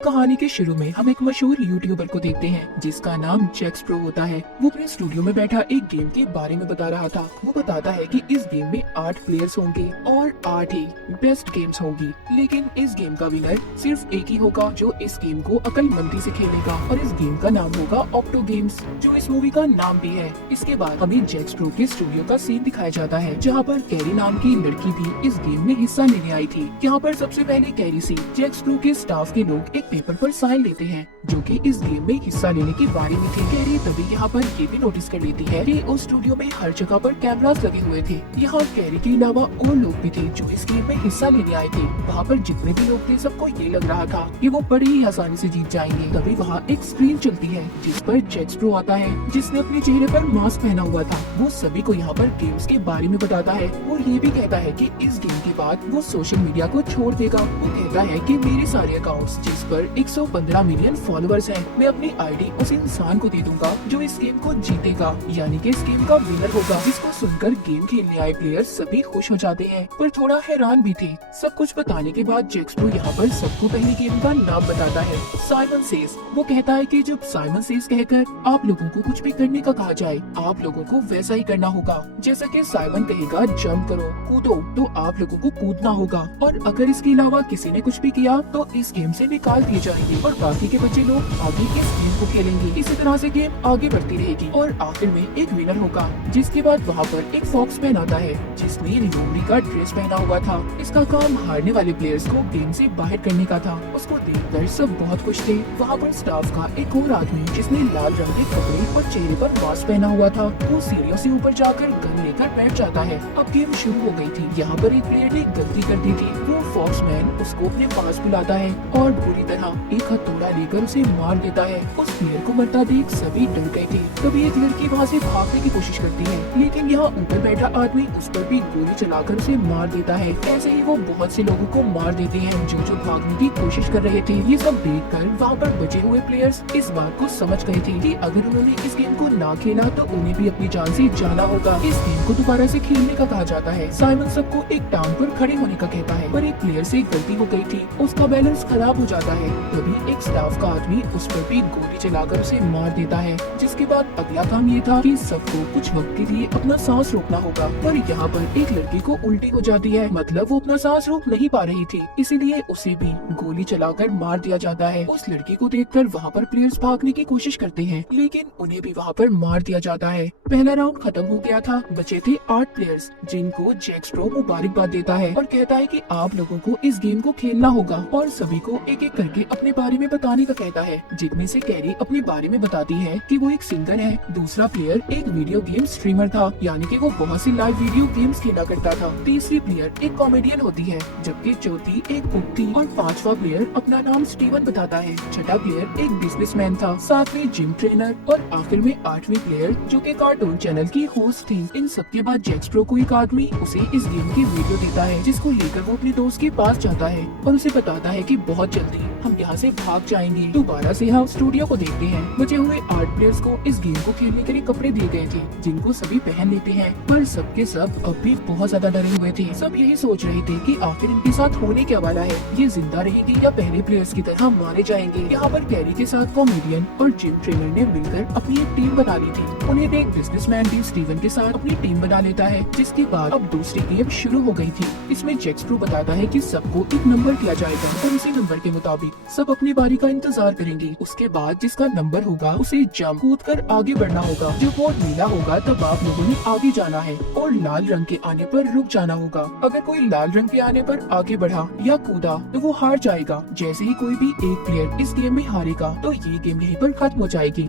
कहानी के शुरू में हम एक मशहूर यूट्यूबर को देखते हैं जिसका नाम जैक्स प्रो होता है। वो अपने स्टूडियो में बैठा एक गेम के बारे में बता रहा था। वो बताता है कि इस गेम में 8 प्लेयर्स होंगे और 8 ही बेस्ट गेम्स होंगी, लेकिन इस गेम का विनर सिर्फ एक ही होगा जो इस गेम को अक्लमंदी से खेलेगा, और इस गेम का नाम होगा ऑक्टो गेम्स, जो इस मूवी का नाम भी है। इसके बाद हमें जैक्स प्रो के स्टूडियो का सीन दिखाया जाता है जहाँ पर कैरी नाम की लड़की भी इस गेम में हिस्सा लेने आई थी। यहाँ पर सबसे पहले कैरी से जैक्स प्रो के स्टाफ के लोग एक पेपर पर साइन लेते हैं जो कि इस गेम में हिस्सा लेने की बारी में थे। कैरी तभी यहाँ पर ये भी नोटिस कर लेती है कि उस स्टूडियो में हर जगह पर कैमरास लगे हुए थे। यहाँ कैरी के अलावा और लोग भी थे जो इस गेम में हिस्सा लेने आए थे। वहाँ पर जितने भी लोग थे सबको ये लग रहा था कि वो बड़ी ही आसानी से जीत जाएंगे। तभी वहाँ एक स्क्रीन चलती है जिस पर जैक्स प्रो आता है जिसने अपने चेहरे पर मास्क पहना हुआ था। वो सभी को यहाँ पर गेम्स के बारे में बताता है। वो ये भी कहता है कि इस गेम के बाद वो सोशल मीडिया को छोड़ देगा। वो कहता है कि मेरे सारे अकाउंट्स जिस पर 115 मिलियन फॉलोअर्स हैं, मैं अपनी आईडी उस इंसान को दे दूंगा जो इस गेम को जीतेगा, यानी कि इस गेम का विनर होगा। जिसको सुनकर गेम खेलने आए प्लेयर्स सभी खुश हो जाते हैं पर थोड़ा हैरान भी थे। सब कुछ बताने के बाद जैक्स प्रो यहाँ पर सबको पहले गेम का नाम बताता है, साइमन सेज। वो कहता है कि जब साइमन सेज कहकर आप लोगों को कुछ भी करने का कहा जाए, आप लोगों को वैसा ही करना होगा। जैसा कि साइमन कहेगा जंप करो, कूदो, तो आप लोगों को कूदना होगा, और अगर इसके अलावा किसी ने कुछ भी किया तो इस गेम से निकाल दिए जाएंगे और बाकी के बच्चे लोग आगे इस गेम को खेलेंगे। इसी तरह से गेम आगे बढ़ती रहेगी और आखिर में एक विनर होगा। जिसके बाद वहाँ पर एक फॉक्समैन आता है जिसने लोमड़ी का ड्रेस पहना हुआ था। इसका काम हारने वाले प्लेयर्स को गेम से बाहर करने का था। उसको देखकर सब बहुत खुश थे। वहाँ पर स्टाफ का एक और आदमी जिसने लाल रंग के कपड़े और चेहरे पर मास्क पहना हुआ था, वो सीढ़ियों से ऊपर जाकर गन लेकर बैठ जाता है। अब गेम शुरू हो गई थी। यहाँ पर एक प्लेयर ने गलती कर दी थी। वो फॉक्समैन उसको अपने पास बुलाता है और बुरी तरह एक हथौड़ा लेकर उसे मार देता है। उस प्लेयर को मरता देख सभी डर गए थे। तभी एक लड़की वहाँ से भागने की कोशिश करती है, लेकिन यहाँ ऊपर बैठा आदमी उस पर भी गोली चलाकर उसे मार देता है। ऐसे ही वो बहुत से लोगों को मार देते हैं जो भागने की कोशिश कर रहे थे। ये सब देखकर वहाँ पर बचे हुए प्लेयर्स इस बात को समझ गए थे कि अगर उन्होंने इस गेम को ना खेला तो उन्हें भी अपनी जान से जाना होगा। इस गेम को दोबारा से खेलने का कहा जाता है। साइमन सबको एक टांग पर खड़े होने का कहता है, पर एक प्लेयर से गलती हो गई थी, उसका बैलेंस खराब हो जाता है। तभी एक स्टाफ का आदमी उस पर भी गोली चलाकर उसे मार देता है। जिसके बाद अगला काम ये था कि सबको कुछ वक्त के लिए अपना सांस रोकना होगा, पर यहाँ पर एक लड़की को उल्टी हो जाती है, मतलब वो अपना सांस रोक नहीं पा रही थी, इसीलिए उसे भी गोली चलाकर मार दिया जाता है। उस लड़की को देखकर वहाँ पर प्लेयर्स भागने की कोशिश करते हैं, लेकिन उन्हें भी वहाँ पर मार दिया जाता है। पहला राउंड खत्म हो गया था। बचे थे 8 प्लेयर्स जिनको जैक्स प्रो मुबारकबाद देता है और कहता है कि आप लोगों को इस गेम को खेलना होगा, और सभी को एक एक करके अपने बारे में बताने का कहता है। जिनमें से कैरी अपने बारे में बताती है कि वो एक सिंगर है, दूसरा प्लेयर एक वीडियो गेम स्ट्रीमर था, यानी कि वो बहुत सी लाइव वीडियो गेम्स खेला करता था, तीसरी प्लेयर एक कॉमेडियन होती है, जबकि चौथी एक कुक थी, और पांचवा प्लेयर अपना नाम स्टीवन बताता है, छठा प्लेयर एक बिजनेसमैन था, सातवीं जिम ट्रेनर, और आखिर में 8वीं प्लेयर जो कि कार्टून चैनल की होस्ट थी। इन सबके बाद जैक्स प्रो को एक आदमी उसे इस गेम की वीडियो देता है जिसको लेकर वो अपने दोस्त के पास जाता है और उसे बताता है कि बहुत जल्दी हम यहाँ से भाग जाएंगे। दोबारा से हम स्टूडियो को देखते हैं। बचे हुए 8 प्लेयर्स को इस गेम को खेलने के लिए कपड़े दिए गए थे जिनको सभी पहन लेते हैं, पर सबके सब अब भी बहुत ज्यादा डरे हुए थे। सब यही सोच रहे थे कि आखिर इनके साथ होने क्या वाला है, ये जिंदा रहेगी या पहले प्लेयर्स की तरह मारे जाएंगे। यहाँ पर कैरी के साथ कॉमेडियन और जिम ट्रेनर ने मिलकर अपनी एक टीम बना ली थी। उन्हें एक बिजनेसमैन भी स्टीवन के साथ अपनी टीम बना लेता है। जिसके बाद अब दूसरी गेम शुरू हो गई थी। इसमें जैक्स प्रो बताता है कि सबको एक नंबर दिया जाएगा और उसी नंबर के मुताबिक सब अपनी बारी का इंतजार करेंगे। उसके बाद जिसका नंबर होगा उसे जंप कूद कर आगे बढ़ना होगा। जब बोर्ड नीला होगा तब आप लोगों ने आगे जाना है और लाल रंग के आने पर रुक जाना होगा। अगर कोई लाल रंग के आने पर आगे बढ़ा या कूदा तो वो हार जाएगा। जैसे ही कोई भी एक प्लेयर इस गेम में हारेगा तो ये गेम यहीं पर खत्म हो जाएगी।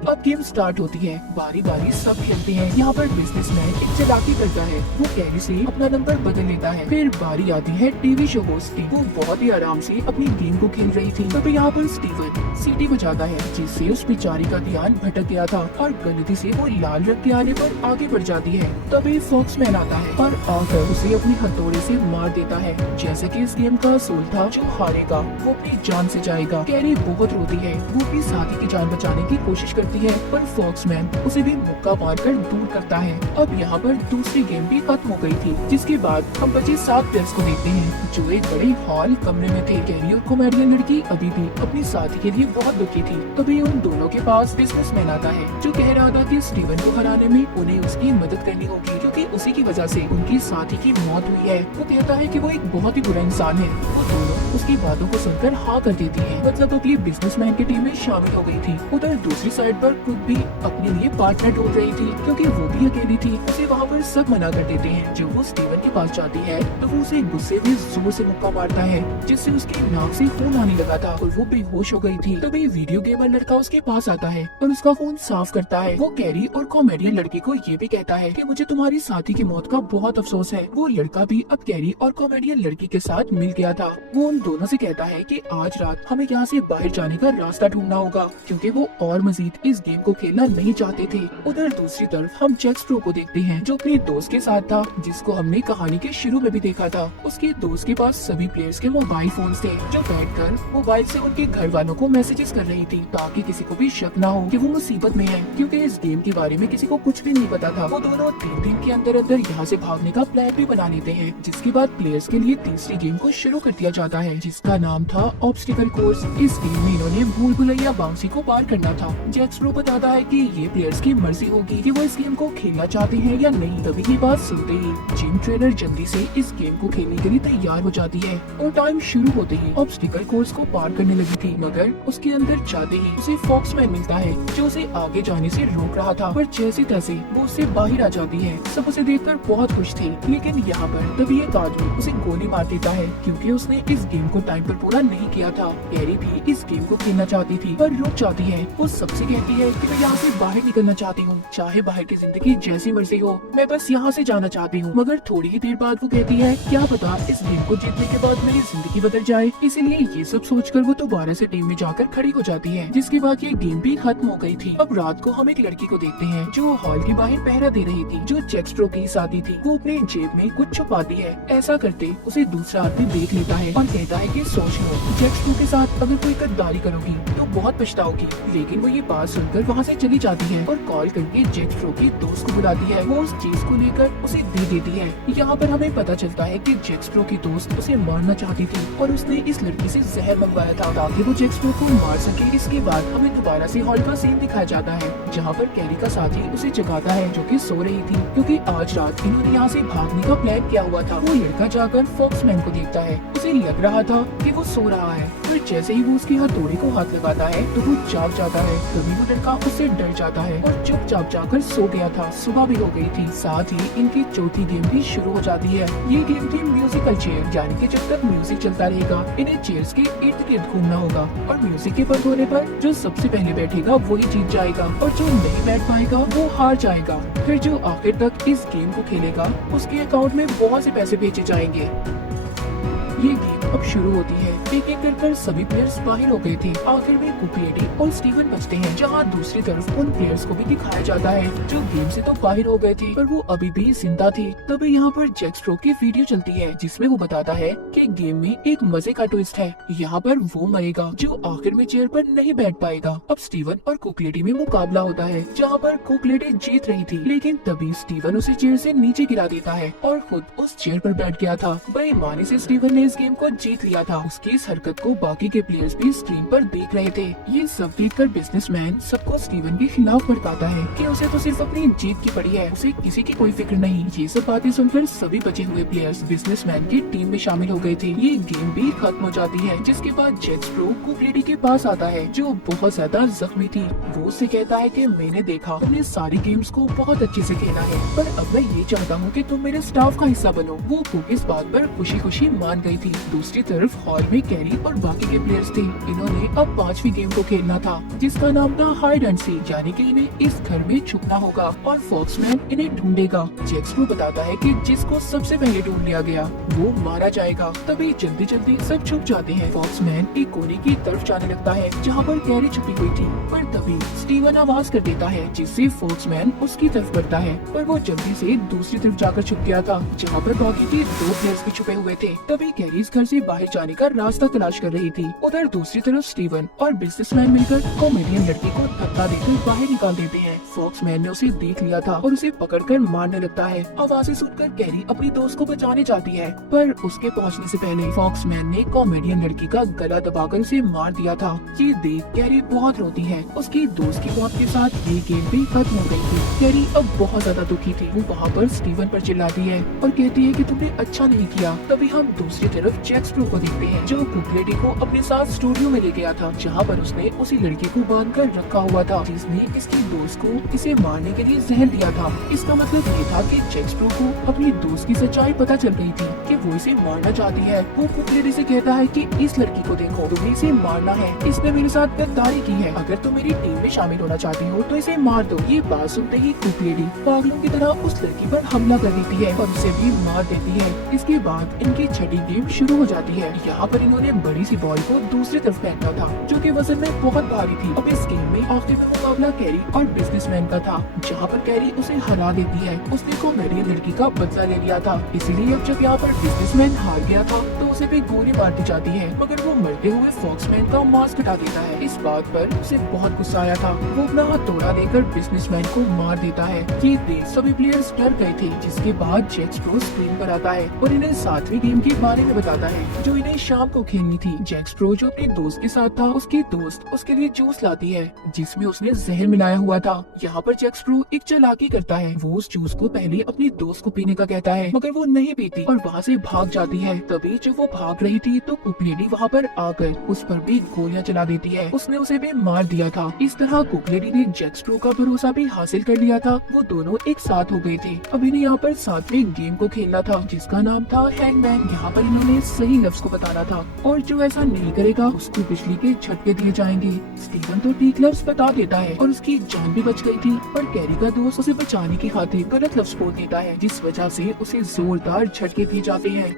अब गेम स्टार्ट होती है। बारी बारी सब खेलते हैं। यहाँ पर बिजनेसमैन एक चालाकी करता है, वो कैरी से अपना नंबर बदल लेता है। फिर बारी आती है टीवी शो होस्ट की। वो बहुत ही आराम से अपनी गेम को खेल रही थी। तभी यहाँ पर स्टीवन सीटी बजाता है जिससे उस बेचारी का ध्यान भटक गया था और गलती से वो लाल रंग के आने पर आगे बढ़ जाती है। तभी फॉक्समैन आता है और आकर उसे अपनी हथौड़े से मार देता है। जैसे कि इस गेम का असूल था, जो हारेगा वो अपनी जान से जाएगा। कैरी बहुत रोती है, वो अपनी साथी की जान बचाने की कोशिश करती जाती है, पर फॉक्समैन उसे भी मुक्का मारकर दूर करता है। अब यहाँ पर दूसरी गेम भी खत्म हो गई थी, जिसके बाद हम बचे 7 प्लेयर्स को देखते हैं जो एक बड़े हॉल कमरे में थे। कैरी और कॉमेडियन लड़की अभी भी अपनी साथी के लिए बहुत दुखी थी। तभी उन दोनों के पास बिजनेसमैन आता है जो कह रहा था कि स्टीवन को हराने में उन्हें उसकी मदद करनी होगी, क्योंकि उसी की वजह से उनकी साथी की मौत हुई है। वो कहता है कि वो एक बहुत ही बुरा इंसान है। वो दोनों उसकी बातों को सुनकर हाँ कर देती है, मतलब अब ये बिजनेसमैन की टीम में शामिल हो गई थी। उधर दूसरी साइड पर खुद भी अपने लिए पार्टनर ढूंढ रही थी, क्योंकि वो भी अकेली थी। उसे वहाँ पर सब मना कर देते हैं। जब वो स्टीवन के पास जाती है तो वो उसे गुस्से में जोर से मुक्का मारता है, जिससे उसके नाक से खून आने लगा था और वो बेहोश हो गई थी। तभी वीडियो गेमर लड़का उसके पास आता है और उसका खून साफ करता है। वो कैरी और कॉमेडियन लड़की को ये भी कहता है कि मुझे तुम्हारी साथी की मौत का बहुत अफसोस है। वो लड़का भी अब कैरी और कॉमेडियन लड़की के साथ मिल गया था। वो उन दोनों से कहता है कि आज रात हमें यहाँ से बाहर जाने का रास्ता ढूंढना होगा, क्योंकि वो और मजीद इस गेम को खेलना नहीं चाहते थे। उधर दूसरी तरफ हम जैक स्प्रो को देखते हैं जो अपने दोस्त के साथ था, जिसको हमने कहानी के शुरू में भी देखा था। उसके दोस्त के पास सभी प्लेयर्स के मोबाइल फोन्स थे, जो बैठकर मोबाइल से उनके घर वालों को मैसेजेस कर रही थी, ताकि किसी को भी शक ना हो कि वो मुसीबत में है, क्योंकि इस गेम के बारे में किसी को कुछ भी नहीं पता था। वो दोनों 3 दिन के अंदर अंदर यहाँ से भागने का प्लान भी बना लेते हैं, जिसके बाद प्लेयर्स के लिए तीसरी गेम को शुरू कर दिया जाता है, जिसका नाम था ऑब्स्टिकल कोर्स। इस गेम में इन्होंने भूल भुलैया बाउंसी को पार करना था। जैक स्प्रो बताता है कि ये प्लेयर्स की मर्जी होगी कि वो इस गेम को खेलना चाहते हैं या नहीं। तभी ये बात सुनते ही जिम ट्रेनर जल्दी से इस गेम को खेलने के लिए तैयार हो जाती है और टाइम शुरू होते ही ऑब्स्टिकल कोर्स को पार करने लगी थी, मगर उसके अंदर जाते ही उसे फॉक्समैन मिलता है जो उसे आगे जाने से रोक रहा था। पर जैसी तैसे वो उससे बाहर आ जाती है। सब उसे देखकर बहुत खुश थे, लेकिन यहाँ पर तभी एक आदमी उसे गोली मार देता है, क्योंकि उसने इस गेम को टाइम पर पूरा नहीं किया था। कैरी भी इस गेम को खेलना चाहती थी, पर रुक जाती है। वो सबसे कहती है कि मैं यहाँ से बाहर निकलना चाहती हूँ, चाहे बाहर की जिंदगी जैसी मर्जी हो, मैं बस यहाँ से जाना चाहती हूँ। मगर थोड़ी ही देर बाद वो कहती है क्या पता इस गेम को जीतने के बाद मेरी जिंदगी बदल जाए। इसीलिए ये सब सोचकर वो दोबारा से टीम में जाकर खड़ी हो जाती है, जिसके बाद ये गेम भी खत्म हो गई थी। अब रात को हम एक लड़की को देखते हैं जो हॉल के बाहर पहरा दे रही थी, जो जैक स्प्रो की साथी थी। वो अपने जेब में कुछ छुपाती है। ऐसा करते उसे दूसरा आदमी देख लेता है और कहता है कि सोच लो, जैक स्प्रो के साथ अगर कोई गद्दारी करोगी तो बहुत पछताओगी। लेकिन वो ये बात सुनकर वहाँ से चली जाती है और कॉल करके जैक स्प्रो के दोस्त को बुलाती है। वो उस चीज को लेकर उसे दे देती है। यहाँ पर हमें पता चलता है कि जैक स्प्रो की दोस्त उसे मारना चाहती थी और उसने इस लड़की से जहर मंगवाया था ताकि वो जैक स्प्रो को मार सके। इसके बाद हमें दोबारा से हॉल का सीन दिखाया जाता है, जहाँ पर कैरी का साथी उसे जगाता है जो कि सो रही थी, क्योंकि आज रात इन्होंने यहाँ से भागने का प्लान किया हुआ था। वो लड़का जाकर फॉक्समैन को देखता है। उसे लग रहा था कि वो सो रहा है, पर जैसे ही वो उसकी हथौड़ी को हाथ लगाता है तो वो जाग जाता है। तभी वो लड़का उससे डर जाता है और चुपचाप जाकर सो गया था। सुबह भी हो गई थी। साथ ही इनकी चौथी गेम भी शुरू हो जाती है। ये गेम थी म्यूजिकल चेयर, यानी कि जब तक म्यूजिक चलता रहेगा इन्हें चेयर्स के इर्द गिर्द घूमना होगा और म्यूजिक के बंद होने पर जो सबसे पहले बैठेगा वही जीत जाएगा और जो नहीं बैठ पाएगा वो हार जाएगा। फिर जो आखिर तक इस गेम को खेलेगा उसके अकाउंट में बहुत से पैसे भेजे जाएंगे। ये गेम अब शुरू होती है। एक एक कर सभी प्लेयर्स बाहर हो गए थे। आखिर में कुपीएडी और स्टीवन बचते हैं, जहाँ दूसरी तरफ उन प्लेयर्स को भी दिखाया जाता है जो गेम से तो बाहर हो गए थे पर वो अभी भी जिंदा थे। तभी यहाँ पर जैक स्प्रो की वीडियो चलती है जिसमें वो बताता है कि गेम में एक मजे का ट्विस्ट है। यहाँ पर वो मरेगा जो आखिर में चेयर पर नहीं बैठ पाएगा। अब स्टीवन और कुकलेडी में मुकाबला होता है, जहाँ पर कुकलेडी जीत रही थी, लेकिन तभी स्टीवन उसे चेयर से नीचे गिरा देता है और खुद उस चेयर पर बैठ गया था। बेईमानी से स्टीवन ने इस गेम को जीत लिया था। उसकी इस हरकत को बाकी के प्लेयर्स भी स्क्रीन पर देख रहे थे। ये सब देखकर बिजनेसमैन सबको स्टीवन के खिलाफ भड़काता है कि उसे तो सिर्फ अपनी जीत की पड़ी है, उसे किसी की कोई फिक्र नहीं। ये सब बातें सुनकर सभी बचे हुए प्लेयर्स बिजनेसमैन की टीम में शामिल हो गए थे। ये गेम भी खत्म हो जाती है, जिसके बाद जैक स्प्रो कुकलेडी के पास आता है जो बहुत ज्यादा जख्मी थी। वो उससे कहता है कि मैंने देखा तुमने सारी गेम्स को बहुत अच्छे से खेला है, पर अब मैं ये चाहता हूँ कि तुम मेरे स्टाफ का हिस्सा बनो। वो कुक इस बात पर खुशी खुशी मान गई थी। दूसरी तरफ हॉल में कैरी और बाकी के प्लेयर्स थे। इन्होंने अब 5वीं गेम को खेलना था जिसका नाम था हाइड एंड सीक, यानी कि इन्हें इस घर में छुपना होगा और फॉक्समैन इन्हें ढूंढेगा। जैक स्प्रो बताता है कि जिसको सबसे पहले ढूंढ लिया गया वो मारा जाएगा। तभी जल्दी जल्दी सब छुप जाते हैं। फॉक्समैन एक कोने की तरफ जाने लगता है जहाँ पर कैरी छुपी हुई थी, पर तभी स्टीवन आवाज कर देता है जिससे फॉक्समैन उसकी तरफ बढ़ता है, पर वो जल्दी से दूसरी तरफ जाकर छुप गया था जहाँ पर बाकी के 2 प्लेयर्स भी छुपे हुए थे। तभी कैरी इस घर से से बाहर जाने का रास्ता तलाश कर रही थी। उधर दूसरी तरफ स्टीवन और बिजनेसमैन मिलकर कॉमेडियन लड़की को धक्का देकर बाहर निकाल देते हैं। फॉक्समैन ने उसे देख लिया था और उसे पकड़कर मारने लगता है। आवाजें सुनकर कैरी अपनी दोस्त को बचाने जाती है, पर उसके पहुंचने से पहले फॉक्समैन ने कॉमेडियन लड़की का गला दबाकर उसे मार दिया था। ये देख कैरी बहुत रोती है। उसकी दोस्त की मौत के साथ ये गेम भी खत्म हो गई थी। कैरी अब बहुत ज्यादा दुखी थी। वो वहाँ पर स्टीवन पर चिल्लाती है और कहती है कि तुमने अच्छा नहीं किया। तभी हम दूसरी तरफ जैक स्प्रो को देखते हैं, जो कुक लेडी को अपने साथ स्टूडियो में ले गया था, जहाँ पर उसने उसी लड़की को बांध कर रखा हुआ था जिसने इसकी दोस्त को इसे मारने के लिए जहर दिया था। इसका मतलब ये था कि जैक स्प्रो को अपनी दोस्त की सच्चाई पता चल गई थी कि वो इसे मारना चाहती है। वो कुक लेडी से कहता है कि इस लड़की को देखो, तुम्हें इसे मारना है, इसने मेरे साथ गद्दारी की है, अगर तुम मेरी टीम में शामिल होना चाहती हो तो इसे मार दो। ये बात सुनते ही कुक लेडी पागलों की तरह उस लड़की पर हमला कर देती है और उसे भी मार देती है। इसके बाद इनकी छठी गेम शुरू हो जाती है। यहाँ पर इन्होंने बड़ी सी बॉल को दूसरी तरफ फेंका था, जो कि वजन में बहुत भारी थी। अब इस गेम में आखिर में मुकाबला कैरी और बिजनेसमैन का था, जहाँ पर कैरी उसे हरा देती है। उसने कॉमेडियन लड़की का बदला ले लिया था, इसीलिए अब जब यहाँ पर बिजनेसमैन हार गया था तो उसे भी गोली मार दी जाती है, मगर वो मरते हुए फॉक्समैन का मास्क हटा देता है। इस बात पर उसे बहुत गुस्सा आया था। वो अपना हथौड़ा लेकर बिजनेसमैन को मार देता है। ये देख सभी प्लेयर्स डर गए थे। जिसके बाद जैक स्प्रो स्क्रीन पर आता है और इन्हें 7वीं गेम के बारे में बताता है, जो इन्हें शाम को खेलनी थी। जैक स्प्रो जो अपने दोस्त के साथ था, उसकी दोस्त उसके लिए जूस लाती है जिसमें उसने जहर मिलाया हुआ था। यहाँ पर जैक स्प्रो एक चालाकी करता है। वो उस जूस को पहले अपनी दोस्त को पीने का कहता है, मगर वो नहीं पीती और वहाँ से भाग जाती है। तभी जब वो भाग रही थी तो कुक लेडी वहाँ पर आकर उस पर भी गोलियां चला देती है। उसने उसे भी मार दिया था। इस तरह कुक लेडी ने जैक स्प्रो का भरोसा भी हासिल कर लिया था। वो दोनों एक साथ हो गए थे। अब इन्हें यहाँ पर 7वीं गेम को खेलना था, जिसका नाम था हैंगमैन। यहाँ पर इन्होंने सही लफ्ज को बताना था और जो ऐसा नहीं करेगा उसको बिजली के झटके दिए जाएंगे। स्टीवन तो ठीक लफ्ज बता देता है और उसकी जान भी बच गई थी, पर कैरी का दोस्त उसे बचाने की खातिर गलत लफ्ज बोल देता है, जिस वजह से उसे जोरदार झटके दिए जाते हैं।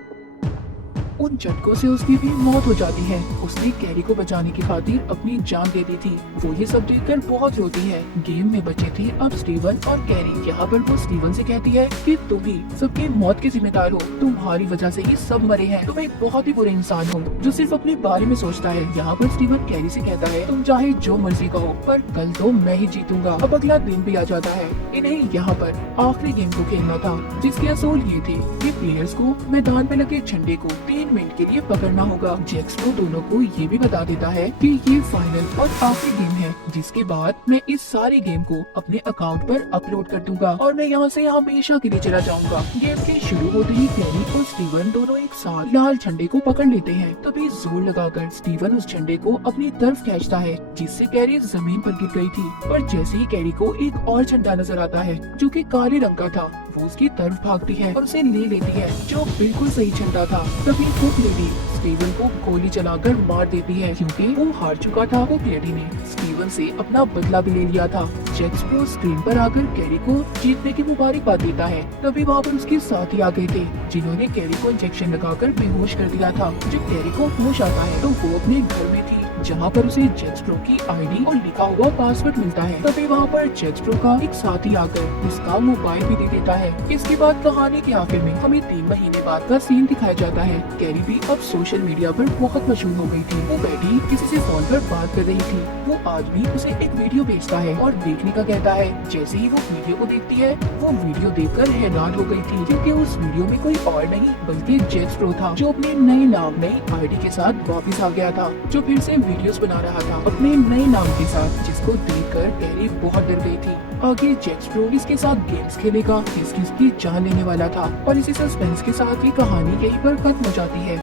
उन झटकों से उसकी भी मौत हो जाती है। उसने कैरी को बचाने की खातिर अपनी जान दे दी थी। वो ये सब देखकर बहुत रोती है। गेम में बचे थे अब स्टीवन और कैरी। यहाँ पर वो स्टीवन से कहती है कि तुम ही सबकी मौत के जिम्मेदार हो, तुम्हारी वजह से ही सब मरे हैं, तुम एक बहुत ही बुरे इंसान हो जो सिर्फ अपने बारे में सोचता है। यहाँ पर स्टीवन कैरी से कहता है, तुम चाहे जो मर्जी कहो, पर कल तो मैं ही जीतूंगा। अब अगला दिन भी आ जाता है। इन्हें यहाँ पर आखिरी गेम को खेलना था, जिसके असूल ये थे कि प्लेयर्स को मैदान में लगे झंडे को 3 मिनट के लिए पकड़ना होगा। जैक स्प्रो दोनों को ये भी बता देता है कि ये फाइनल और आखिरी गेम है, जिसके बाद मैं इस सारी गेम को अपने अकाउंट पर अपलोड कर दूंगा और मैं यहाँ से हमेशा के लिए चला जाऊंगा। गेम के शुरू होते ही कैरी और स्टीवन दोनों एक साथ लाल झंडे को पकड़ लेते हैं। तभी जोर लगाकर स्टीवन उस झंडे को अपनी तरफ खींचता है, जिससे कैरी जमीन पर गिर गई थी। पर जैसे ही कैरी को एक और झंडा नजर आता है जो कि काले रंग का था, वो उसकी तरफ भागती है और उसे ले लेती है, जो बिल्कुल सही झंडा था। तभी कुक लेडी स्टीवन को गोली चलाकर मार देती है, क्योंकि वो हार चुका था। कुक लेडी ने स्टीवन से अपना बदला भी ले लिया था। जैक स्प्रो स्क्रीन पर आकर कैरी को जीतने की मुबारकबाद देता है। तभी वहाँ पर उसके साथी आ गए थे, जिन्होंने कैरी को इंजेक्शन लगाकर बेहोश कर दिया था। जब कैरी को होश आता है तो वो अपने घर में थी, जहाँ पर उसे जैक स्प्रो की आईडी और लिखा हुआ पासवर्ड मिलता है। तभी वहाँ पर जैक स्प्रो का एक साथी आकर उसका मोबाइल भी दे देता है। इसके बाद कहानी के आखिर में हमें 3 महीने बाद का सीन दिखाया जाता है। कैरी भी अब सोशल मीडिया पर बहुत मशहूर हो गई थी। वो बैठी किसी से फोन पर बात कर रही थी। वो आदमी उसे एक वीडियो भेजता है और देखने का कहता है। जैसे ही वो वीडियो को देखती है, वो वीडियो देखकर हैरान हो गई थी, क्योंकि उस वीडियो में कोई और नहीं बल्कि जैक स्प्रो था, जो अपने नए नाम नई आईडी के साथ वापस आ गया था, जो फिर से वीडियोस बना रहा था अपने नए नाम के साथ, जिसको देखकर कैरी बहुत डर गई थी। आगे जैक स्प्रो इसके साथ गेम्स खेलेगा, इसकी जान लेने वाला था और इसी सस्पेंस के साथ ये कहानी यहीं पर खत्म हो जाती है।